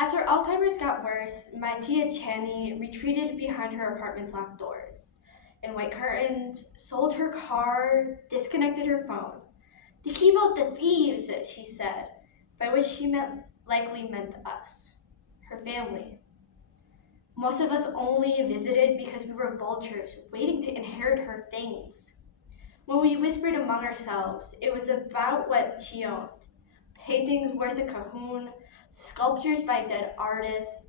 As her Alzheimer's got worse, my tia Chani retreated behind her apartment's locked doors and white curtains, sold her car, disconnected her phone. To keep out the thieves, she said, by which she likely meant us, her family. Most of us only visited because we were vultures waiting to inherit her things. When we whispered among ourselves, it was about what she owned. Paintings worth a cahoon, sculptures by dead artists,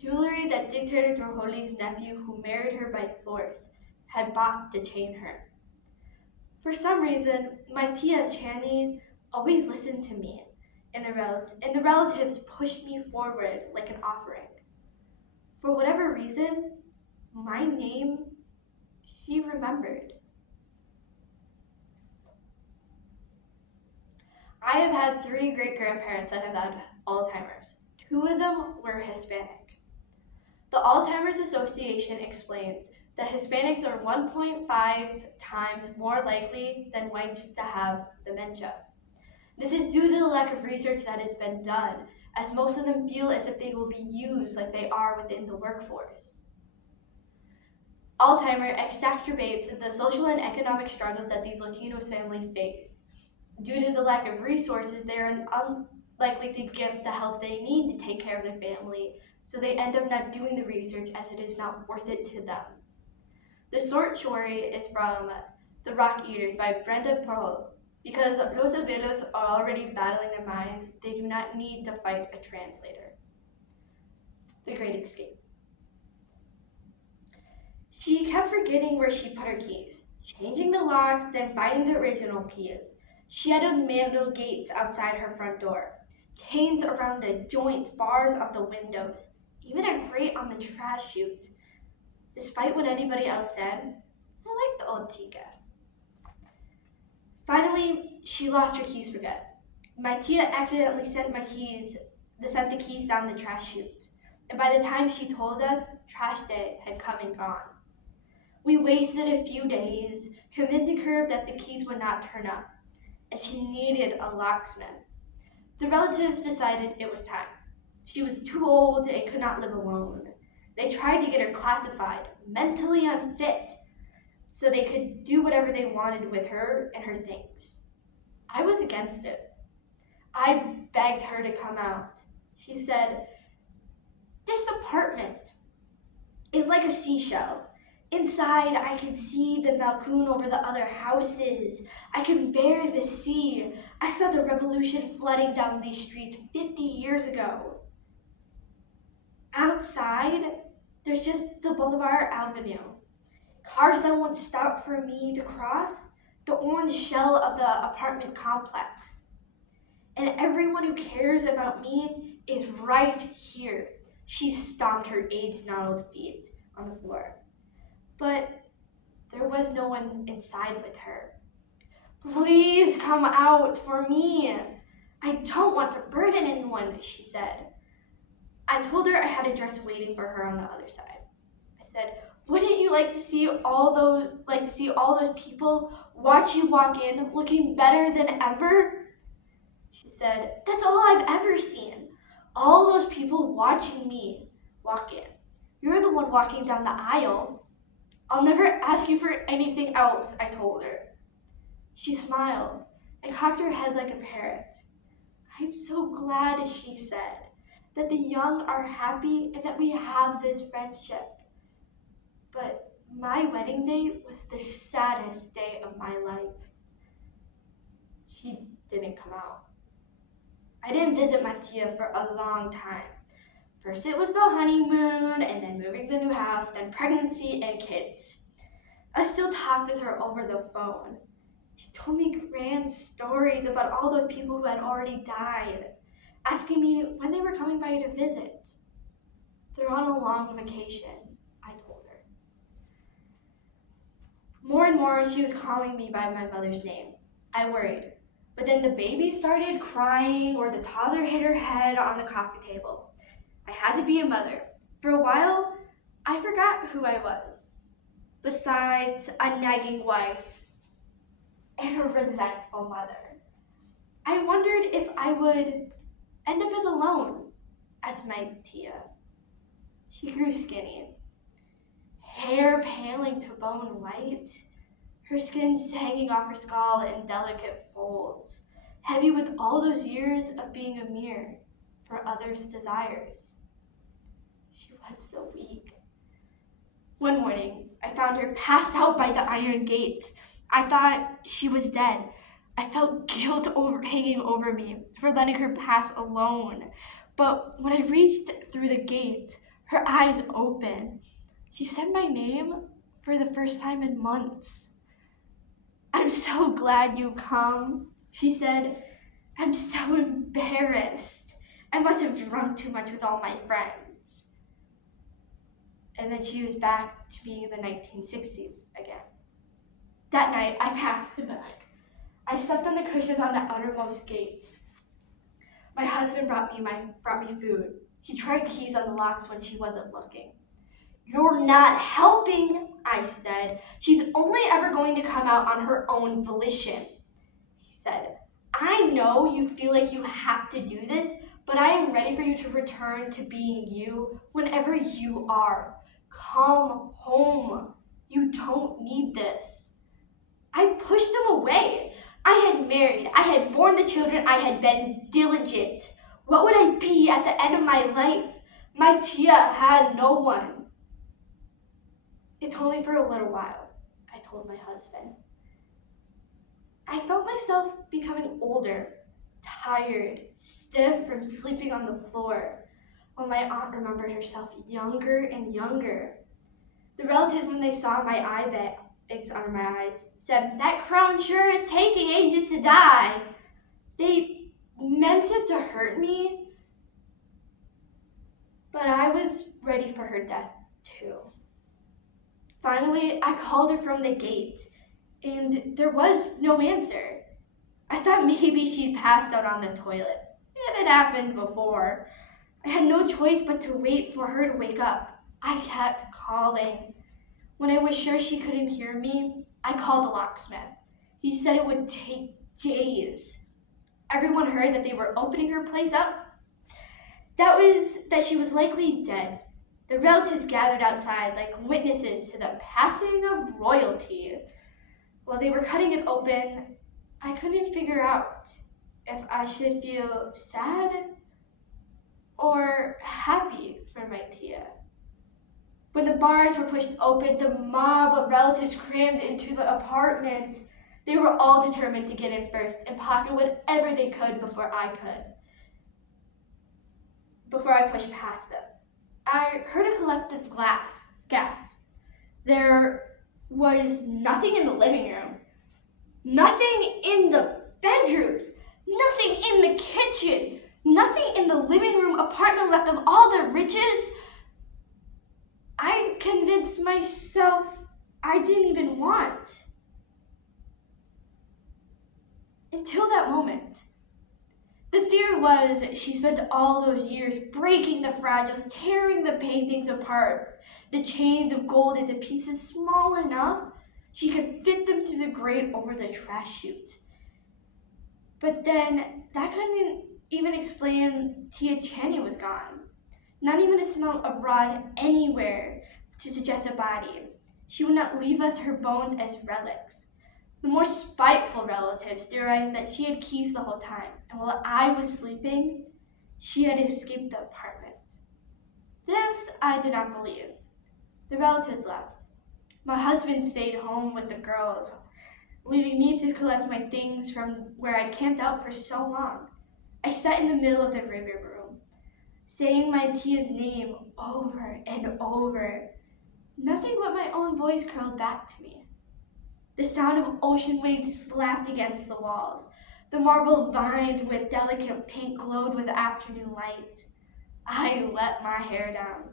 jewelry that Dictator Droholi's nephew, who married her by force, had bought to chain her. For some reason, my tia Chani always listened to me, and the relatives pushed me forward like an offering. For whatever reason, my name she remembered. I have had 3 great-grandparents that have had Alzheimer's. 2 of them were Hispanic. The Alzheimer's Association explains that Hispanics are 1.5 times more likely than whites to have dementia. This is due to the lack of research that has been done, as most of them feel as if they will be used like they are within the workforce. Alzheimer's exacerbates the social and economic struggles that these Latinos families face. Due to the lack of resources, they are unlikely to get the help they need to take care of their family, so they end up not doing the research as it is not worth it to them. The short story is from The Rock Eaters by Brenda Prose. Because Los Abuelos are already battling their minds, they do not need to fight a translator. The Great Escape. She kept forgetting where she put her keys, changing the locks, then finding the original keys. She had a metal gate outside her front door, chains around the joints, bars of the windows, even a grate on the trash chute. Despite what anybody else said, I liked the old chica. Finally, she lost her keys for good. My tia accidentally sent the keys down the trash chute, and by the time she told us, trash day had come and gone. We wasted a few days convincing her that the keys would not turn up, and she needed a locksmith. The relatives decided it was time. She was too old and could not live alone. They tried to get her classified, mentally unfit, so they could do whatever they wanted with her and her things. I was against it. I begged her to come out. She said, "This apartment is like a seashell. Inside, I can see the balcony over the other houses. I can bear the sea. I saw the revolution flooding down these streets 50 years ago. Outside, there's just the Boulevard Avenue. Cars that won't stop for me to cross, the orange shell of the apartment complex. And everyone who cares about me is right here." She stomped her age-gnarled feet on the floor. But there was no one inside with her. "Please come out for me. I don't want to burden anyone," she said. I told her I had a dress waiting for her on the other side. I said, "Wouldn't you like to see all those people watch you walk in looking better than ever?" She said, "That's all I've ever seen. All those people watching me walk in. You're the one walking down the aisle." "I'll never ask you for anything else," I told her. She smiled and cocked her head like a parrot. "I'm so glad," she said, "that the young are happy and that we have this friendship. But my wedding day was the saddest day of my life." She didn't come out. I didn't visit my tia for a long time. First it was the honeymoon, and then moving to the new house, then pregnancy and kids. I still talked with her over the phone. She told me grand stories about all those people who had already died, asking me when they were coming by to visit. "They're on a long vacation," I told her. More and more, she was calling me by my mother's name. I worried. But then the baby started crying or the toddler hit her head on the coffee table. I had to be a mother. For a while, I forgot who I was, besides a nagging wife and a resentful mother. I wondered if I would end up as alone, as my Tia. She grew skinny, hair paling to bone white, her skin sagging off her skull in delicate folds, heavy with all those years of being a mirror for others' desires. She was so weak. One morning, I found her passed out by the iron gate. I thought she was dead. I felt guilt hanging over me for letting her pass alone. But when I reached through the gate, her eyes opened. She said my name for the first time in months. "I'm so glad you come," she said. "I'm so embarrassed. I must have drunk too much with all my friends." And then she was back to being in the 1960s again. That night, I packed the bag. I slept on the cushions on the outermost gates. My husband brought me food. He tried keys on the locks when she wasn't looking. "You're not helping," I said. "She's only ever going to come out on her own volition." He said, "I know you feel like you have to do this, but I am ready for you to return to being you whenever you are. Come home. You don't need this." I pushed him away. I had married. I had borne the children. I had been diligent. What would I be at the end of my life? My Tia had no one. "It's only for a little while," I told my husband. I felt myself becoming older, tired, stiff from sleeping on the floor, while my aunt remembered herself younger and younger. The relatives, when they saw my eye bags under my eyes, said, "That crown sure is taking ages to die." They meant it to hurt me, but I was ready for her death too. Finally, I called her from the gate, and there was no answer. I thought maybe she'd passed out on the toilet. It had happened before. I had no choice but to wait for her to wake up. I kept calling. When I was sure she couldn't hear me, I called the locksmith. He said it would take days. Everyone heard that they were opening her place up. That she was likely dead. The relatives gathered outside like witnesses to the passing of royalty. While they were cutting it open, I couldn't figure out if I should feel sad or happy for my Tia. When the bars were pushed open, the mob of relatives crammed into the apartment. They were all determined to get in first and pocket whatever they could before I pushed past them. I heard a collective gasp. There was nothing in the living room, nothing in the bedrooms, nothing in the kitchen, nothing in the living room apartment left of all the riches I convinced myself I didn't even want. Until that moment. The theory was she spent all those years breaking the fragiles, tearing the paintings apart, the chains of gold into pieces small enough she could fit them through the grate over the trash chute. But then that couldn't even explain Tia Cheney was gone. Not even a smell of rot anywhere to suggest a body. She would not leave us her bones as relics. The more spiteful relatives theorized that she had keys the whole time, and while I was sleeping, she had escaped the apartment. This I did not believe. The relatives left. My husband stayed home with the girls, leaving me to collect my things from where I'd camped out for so long. I sat in the middle of the living room, saying my Tia's name over and over. Nothing but my own voice curled back to me. The sound of ocean waves slapped against the walls. The marble vined with delicate pink glowed with afternoon light. I let my hair down.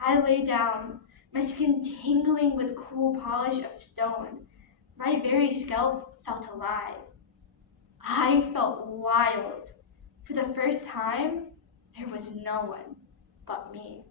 I lay down, my skin tingling with cool polish of stone. My very scalp felt alive. I felt wild. For the first time, there was no one but me.